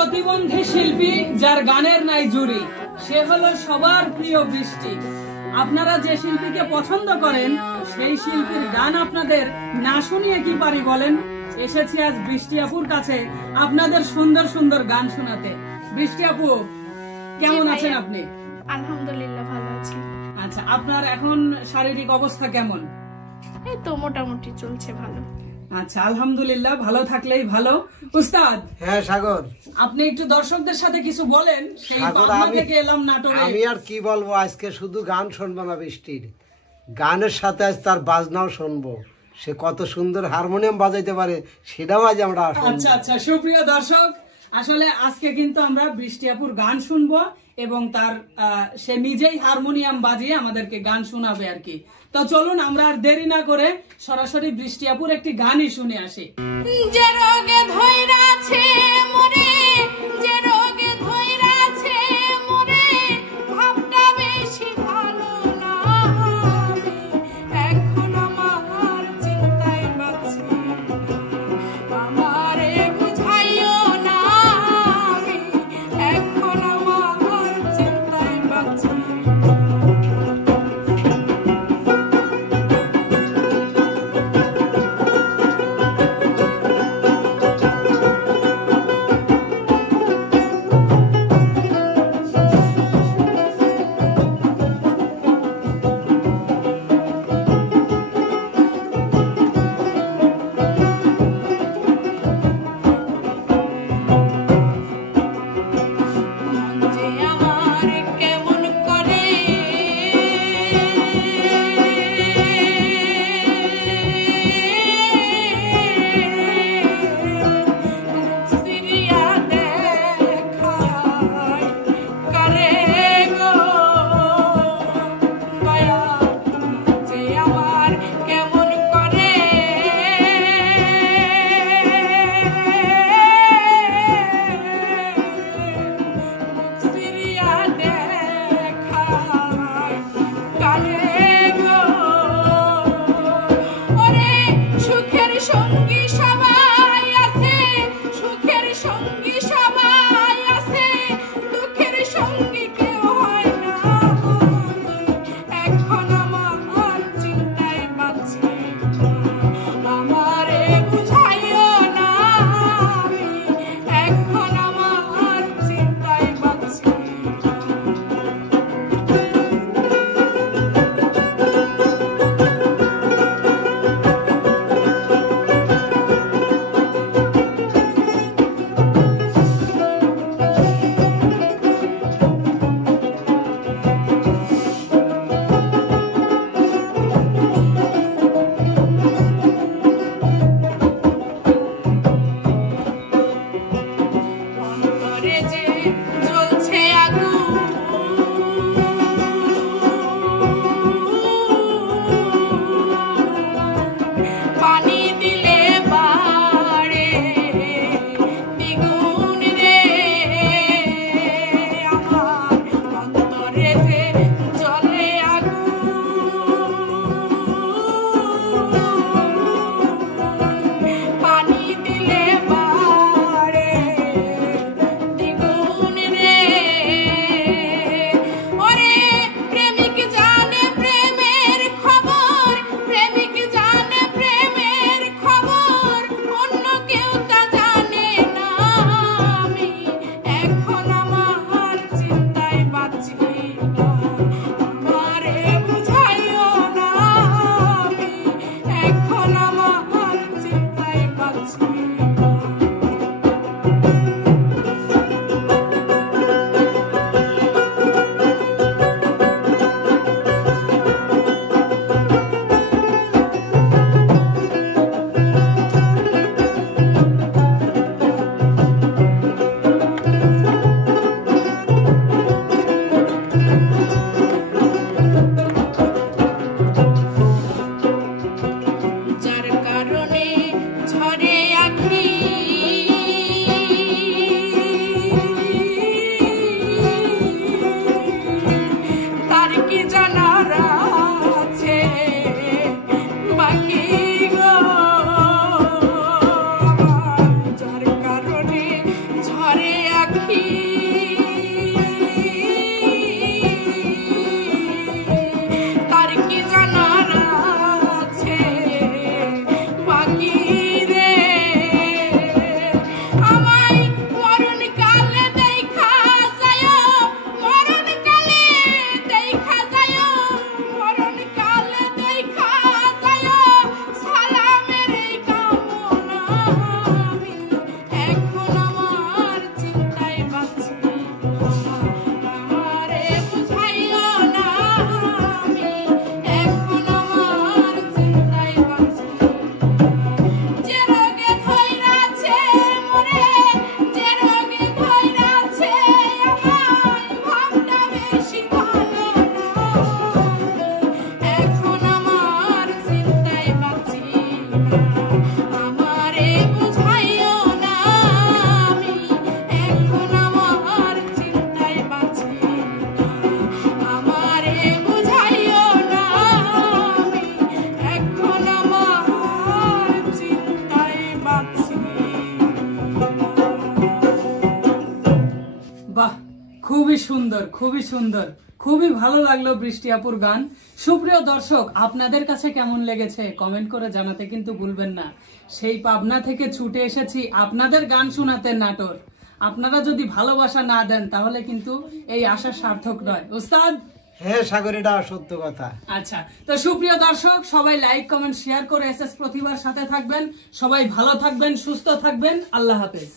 প্রতিবন্ধী শিল্পী যার গানের নাই জুড়ি, সে হলো সবার প্রিয় বৃষ্টি। আপনারা যে শিল্পীকে পছন্দ করেন সেই শিল্পীর গান আপনাদের না শুনিয়ে কি পারি বলেন। এসেছি আজ বৃষ্টি আপুর কাছে আপনাদের সুন্দর সুন্দর গান শোনাতে। বৃষ্টি আপু, কেমন আছেন আপনি? আলহামদুলিল্লাহ ভালো আছি। আচ্ছা, আপনার এখন শারীরিক অবস্থা কেমন? এই তো মোটামুটি চলছে ভালো। আচ্ছা, আলহামদুলিল্লাহ, ভালো থাকলেই ভালো। উস্তাদ, হ্যাঁ সাগর, আপনি একটু দর্শকদের সাথে কিছু বলেন। সেই সাগর, পাবনা থেকে এলাম নাটোরে। আমি আর কি বলবো, আজকে শুধু গান শুনবো না, বৃষ্টির গানের সাথে আজ তার বাজনাও শুনবো। সে কত সুন্দর হারমোনিয়াম বাজাইতে পারে সেটাও আজ আমরা শুনবো। আচ্ছা আচ্ছা, সুপ্রিয় দর্শক, আসলে আজকে কিন্তু আমরা বৃষ্টি আপুর গান শুনবো এবং তার সে নিজেই হারমোনিয়াম বাজিয়ে আমাদেরকে গান শোনাবে আর কি। তো চলুন আমরা আর দেরি না করে সরাসরি বৃষ্টি আপুর একটি গানই শুনে আসি। যে রোগে ধইরাছে মরে, যে রোগে ধইরাছে মরে, ভাবটা বেশি ভালো না। এখন আমার চিন্তায় বাঁচি, আমারে বুঝাইও না। এখন আমার চিন্তায় বাঁচি। রাখি তার কি জানার আছে বাকি রে আমায় মরণ কালে দেখা যায় মরণ কালে দেখা যায় মরণ কালে দেখা যায় সালামের এই কামনা আমি এখন আমার চিন্তায় বাঁচি আমারে বুঝাইও না আমি এখন আমার চিন্তায় বাঁচি যে রোগে ধইরাছে মরে যে রোগে ধইরাছে আমার ভাবটা বেশি ভালো না এখন আমার চিন্তায় বাঁচি আমারে বুঝাইও না আমি এখন আমার চিন্তায় বাঁচি আমারে বুঝাইও না আমি এখন আমার চিন্তায় বাঁচি বাহ, খুবই সুন্দর, খুবই সুন্দর, খুবই ভালো লাগলো বৃষ্টি আপুর গান। সুপ্রিয় দর্শক, আপনাদের কাছে কেমন লেগেছে কমেন্ট করে জানাতে কিন্তু ভুলবেন না। সেই পাবনা থেকে ছুটে এসেছি আপনাদের গান শোনাতে নাটোর। আপনারা যদি ভালোবাসা না দেন তাহলে কিন্তু এই আশা সার্থক নয়। উস্তাদ, হ্যাঁ সাগর, এটা সত্য কথা। আচ্ছা, তো সুপ্রিয় দর্শক, সবাই লাইক কমেন্ট শেয়ার করে এসএস প্রতিভার সাথে থাকবেন। সবাই ভালো থাকবেন, সুস্থ থাকবেন। আল্লাহ হাফেজ।